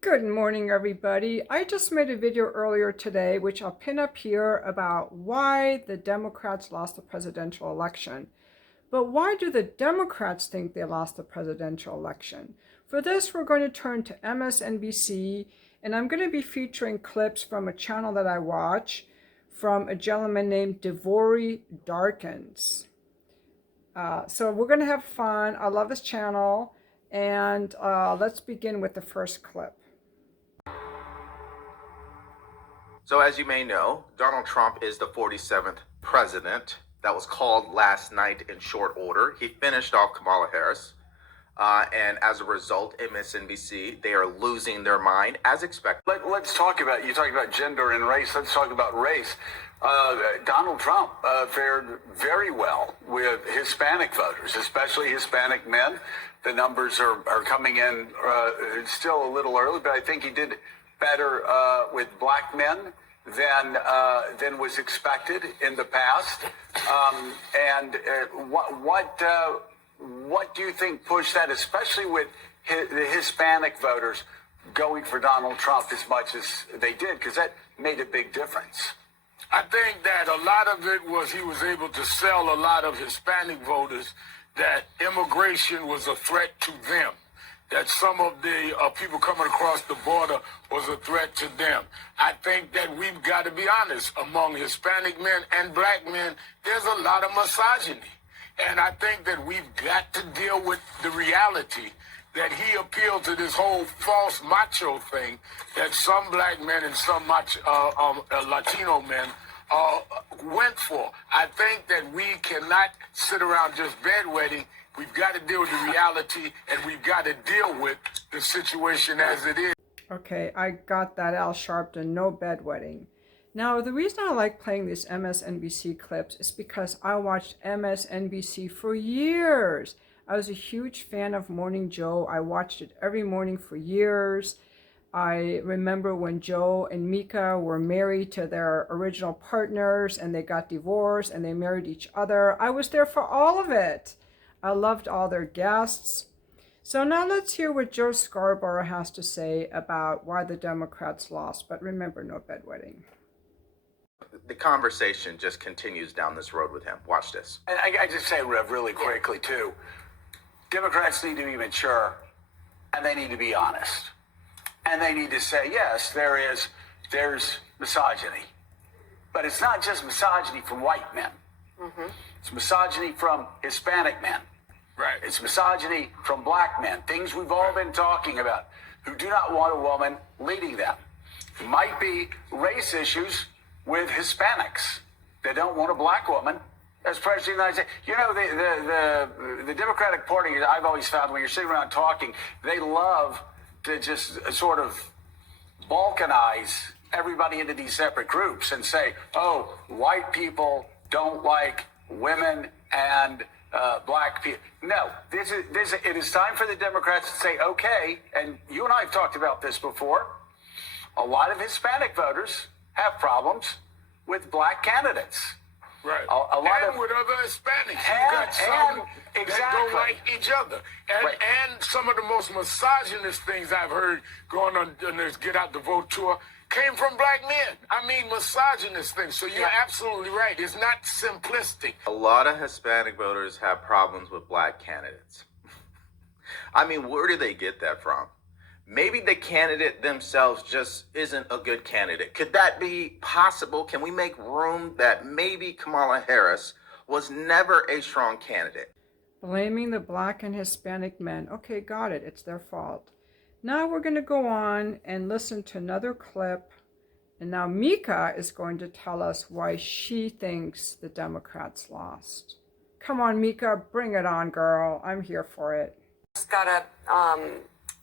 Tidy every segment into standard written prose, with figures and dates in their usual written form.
Good morning, everybody. I just made a video earlier today, which I'll pin up here, about why the Democrats lost the presidential election. But why do the Democrats think they lost the presidential election? For this, we're going to turn to MSNBC, and I'm going to be featuring clips from a channel that I watch from a gentleman named Devory Darkins. So we're going to have fun. I love this channel, and let's begin with the first clip. So as you may know, Donald Trump is the 47th president. That was called last night in short order. He finished off Kamala Harris. And as a result, MSNBC, they are losing their mind as expected. Let's talk about, you talked about gender and race. Let's talk about race. Donald Trump fared very well with Hispanic voters, especially Hispanic men. The numbers are coming in still a little early, but I think he did better with black men than was expected in the past. What do you think pushed that, especially with the Hispanic voters going for Donald Trump as much as they did? Because that made a big difference. I think that a lot of it was he was able to sell a lot of Hispanic voters that immigration was a threat to them, that some of the people coming across the border was a threat to them. I think that we've got to be honest, among Hispanic men and black men, there's a lot of misogyny. And I think that we've got to deal with the reality that he appealed to this whole false macho thing that some black men and some Latino men went for. I think that we cannot sit around just bedwetting. We've got to deal with the reality, and we've got to deal with the situation as it is. Okay, I got that, Al Sharpton, no bedwetting. Now, the reason I like playing these MSNBC clips is because I watched MSNBC for years. I was a huge fan of Morning Joe. I watched it every morning for years. I remember when Joe and Mika were married to their original partners, and they got divorced, and they married each other. I was there for all of it. I loved all their guests. So now let's hear what Joe Scarborough has to say about why the Democrats lost. But remember, no bedwetting. The conversation just continues down this road with him. Watch this. And I just say, Rev, really quickly, too. Democrats need to be mature, and they need to be honest. And they need to say, yes, there's misogyny. But it's not just misogyny from white men. Mm-hmm. It's misogyny from Hispanic men. Right. It's misogyny from black men, things we've all been talking about, who do not want a woman leading them. It might be race issues with Hispanics. They don't want a black woman as president of the United States. You know, the Democratic Party, I've always found when you're sitting around talking, they love to just sort of balkanize everybody into these separate groups and say, oh, white people don't like women and black people. No, it is time for the Democrats to say, okay, and you and I have talked about this before, a lot of Hispanic voters have problems with black candidates. Right. A lot and with other Hispanics. You got some that don't like each other. And some of the most misogynist things I've heard going on this Get Out the Vote tour came from black men. I mean, misogynist things. So you're absolutely right. It's not simplistic. A lot of Hispanic voters have problems with black candidates. I mean, where do they get that from? Maybe the candidate themselves just isn't a good candidate. Could that be possible? Can we make room that maybe Kamala Harris was never a strong candidate? Blaming the black and Hispanic men. Okay, got it. It's their fault. Now we're going to go on and listen to another clip. And now Mika is going to tell us why she thinks the Democrats lost. Come on, Mika, bring it on, girl. I'm here for it. Just got a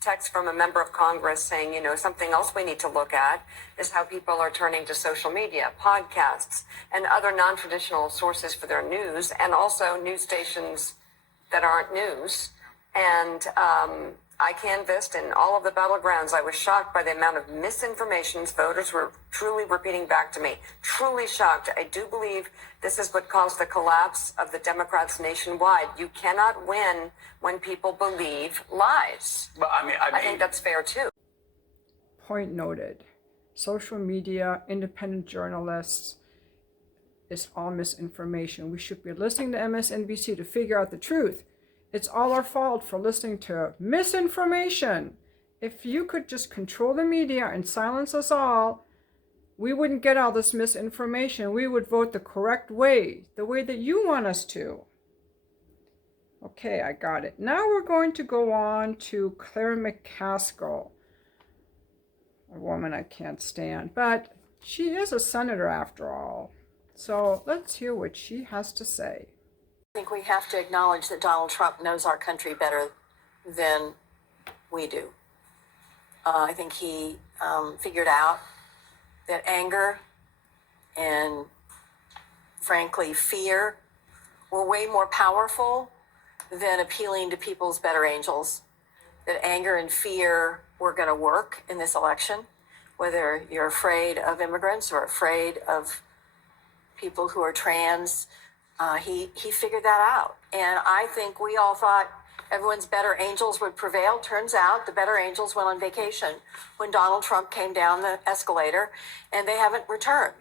text from a member of Congress saying, you know, something else we need to look at is how people are turning to social media, podcasts, and other non-traditional sources for their news, and also news stations that aren't news. And I canvassed in all of the battlegrounds. I was shocked by the amount of misinformation voters were truly repeating back to me. Truly shocked. I do believe this is what caused the collapse of the Democrats nationwide. You cannot win when people believe lies. But I think that's fair too. Point noted. Social media, independent journalists, it's all misinformation. We should be listening to MSNBC to figure out the truth. It's all our fault for listening to misinformation. If you could just control the media and silence us all, we wouldn't get all this misinformation. We would vote the correct way, the way that you want us to. Okay, I got it. Now we're going to go on to Claire McCaskill, a woman I can't stand, but she is a senator after all. So let's hear what she has to say. I think we have to acknowledge that Donald Trump knows our country better than we do. I think he figured out that anger and, frankly, fear were way more powerful than appealing to people's better angels. That anger and fear were going to work in this election, whether you're afraid of immigrants or afraid of people who are trans. He figured that out. And I think we all thought everyone's better angels would prevail. Turns out the better angels went on vacation when Donald Trump came down the escalator, and they haven't returned.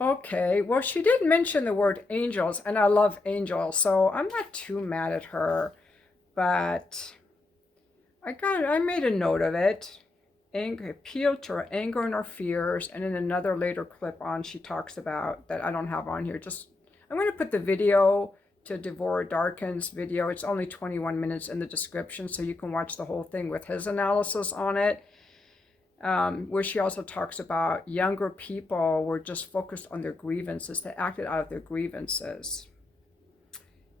Okay, well, she did mention the word angels, and I love angels, so I'm not too mad at her, but I made a note of it. Appeal to our anger and our fears, and in another later clip on, she talks about, that I don't have on here, I'm going to put the video to Devorah Darkin's video. It's only 21 minutes in the description, so you can watch the whole thing with his analysis on it, where she also talks about younger people were just focused on their grievances. They acted out of their grievances.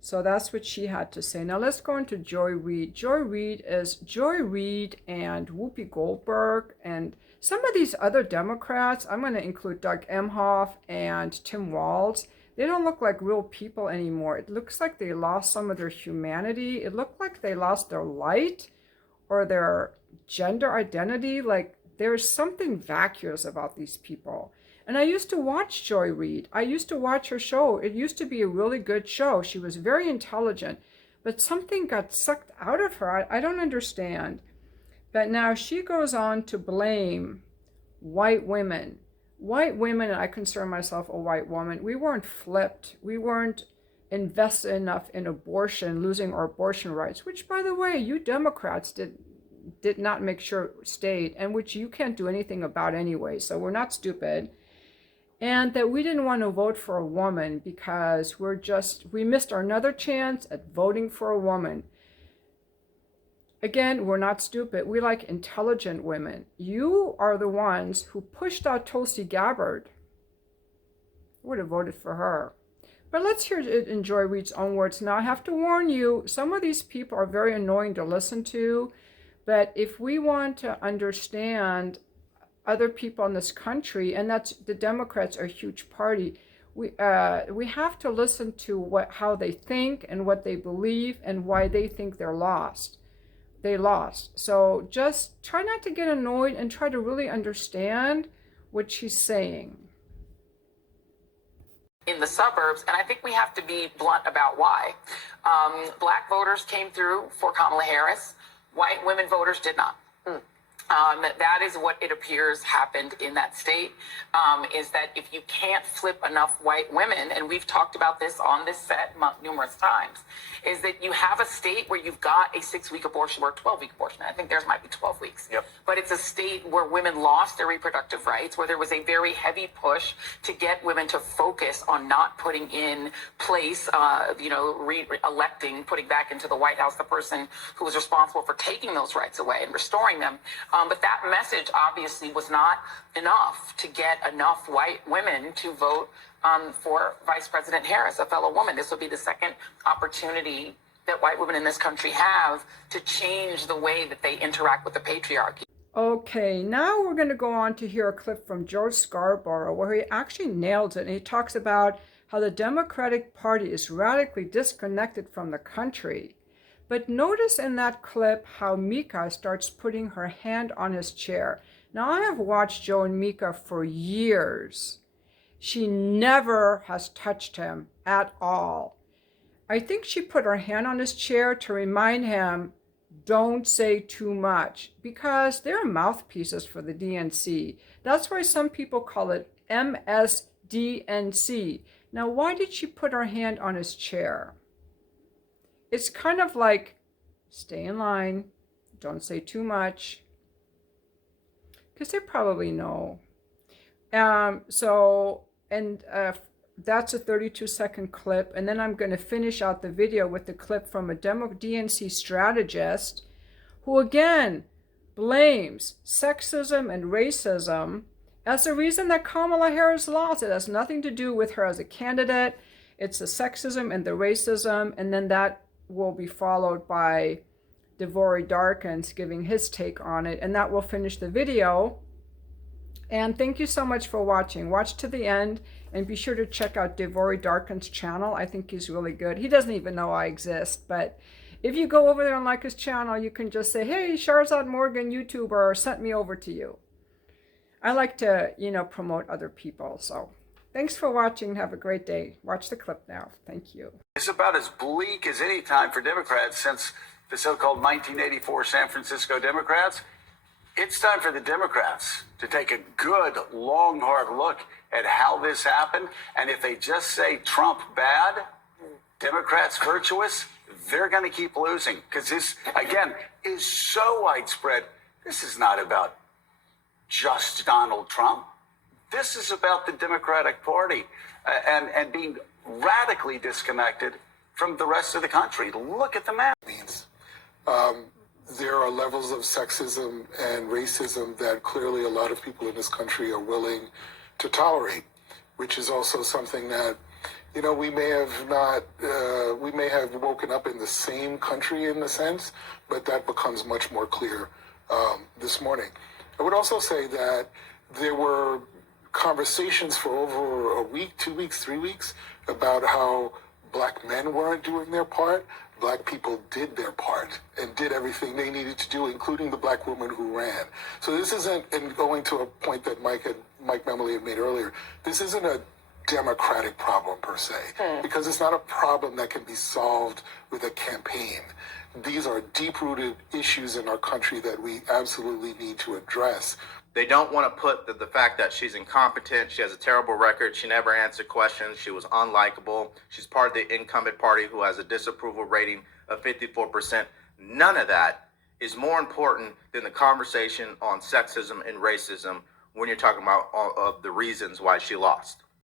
So that's what she had to say. Now let's go into Joy Reid. Joy Reid and Whoopi Goldberg and some of these other Democrats. I'm going to include Doug Emhoff and Tim Walz. They don't look like real people anymore. It looks like they lost some of their humanity. It looked like they lost their light or their gender identity. Like there's something vacuous about these people. And I used to watch Joy Reid. I used to watch her show. It used to be a really good show. She was very intelligent, but something got sucked out of her. I don't understand. But now she goes on to blame white women. White women, and I consider myself a white woman, we weren't flipped. We weren't invested enough in abortion, losing our abortion rights, which, by the way, you Democrats did not make sure stayed, and which you can't do anything about anyway, so we're not stupid. And that we didn't want to vote for a woman because we missed another chance at voting for a woman. Again, we're not stupid. We like intelligent women. You are the ones who pushed out Tulsi Gabbard. I would have voted for her. But let's hear it in Joy Reid's own words. Now, I have to warn you, some of these people are very annoying to listen to. But if we want to understand other people in this country, and that's the Democrats are a huge party, we have to listen to how they think and what they believe and why they think they lost. So just try not to get annoyed and try to really understand what she's saying. In the suburbs, and I think we have to be blunt about why. Black voters came through for Kamala Harris. White women voters did not. That is what it appears happened in that state, is that if you can't flip enough white women, and we've talked about this on this set numerous times, is that you have a state where you've got a 6-week abortion or a 12-week abortion. I think theirs might be 12 weeks. Yep. But it's a state where women lost their reproductive rights, where there was a very heavy push to get women to focus on not putting in place, re-electing, putting back into the White House the person who was responsible for taking those rights away and restoring them. But that message obviously was not enough to get enough white women to vote for Vice President Harris, a fellow woman. This will be the second opportunity that white women in this country have to change the way that they interact with the patriarchy. Okay, now we're going to go on to hear a clip from George Scarborough where he actually nails it. And he talks about how the Democratic Party is radically disconnected from the country. But notice in that clip how Mika starts putting her hand on his chair. Now, I have watched Joe and Mika for years. She never has touched him at all. I think she put her hand on his chair to remind him, don't say too much, because they're mouthpieces for the DNC. That's why some people call it MSDNC. Now, why did she put her hand on his chair? It's kind of like, stay in line, don't say too much, because they probably know. That's a 32-second clip, and then I'm going to finish out the video with the clip from a DNC strategist who again blames sexism and racism as the reason that Kamala Harris lost. It has nothing to do with her as a candidate. It's the sexism and the racism, and then that will be followed by Devori Darkins giving his take on it, and that will finish the video. And thank you so much for watching. Watch to the end, and be sure to check out Devori Darkins' channel. I think he's really good. He doesn't even know I exist, but if you go over there and like his channel, you can just say, hey, Shahrzad Morgan, YouTuber, sent me over to you. I like to, promote other people. So thanks for watching. Have a great day. Watch the clip now. Thank you. It's about as bleak as any time for Democrats since the so-called 1984 San Francisco Democrats. It's time for the Democrats to take a good, long, hard look at how this happened. And if they just say Trump bad, Democrats virtuous, they're going to keep losing. Because this, again, is so widespread. This is not about just Donald Trump. This is about the Democratic Party and being radically disconnected from the rest of the country. Look at the map. There are levels of sexism and racism that clearly a lot of people in this country are willing to tolerate, which is also something that, we may have woken up in the same country in a sense, but that becomes much more clear this morning. I would also say that there were conversations for over a week, 2 weeks, 3 weeks about how Black men weren't doing their part. Black people did their part and did everything they needed to do, including the Black woman who ran. So this isn't, and going to a point that Mike Memoli had made earlier, this isn't a Democratic problem per se, because it's not a problem that can be solved with a campaign. These are deep-rooted issues in our country that we absolutely need to address. They don't want to put the fact that she's incompetent, she has a terrible record, she never answered questions, she was unlikable, she's part of the incumbent party who has a disapproval rating of 54%. None of that is more important than the conversation on sexism and racism when you're talking about all of the reasons why she lost.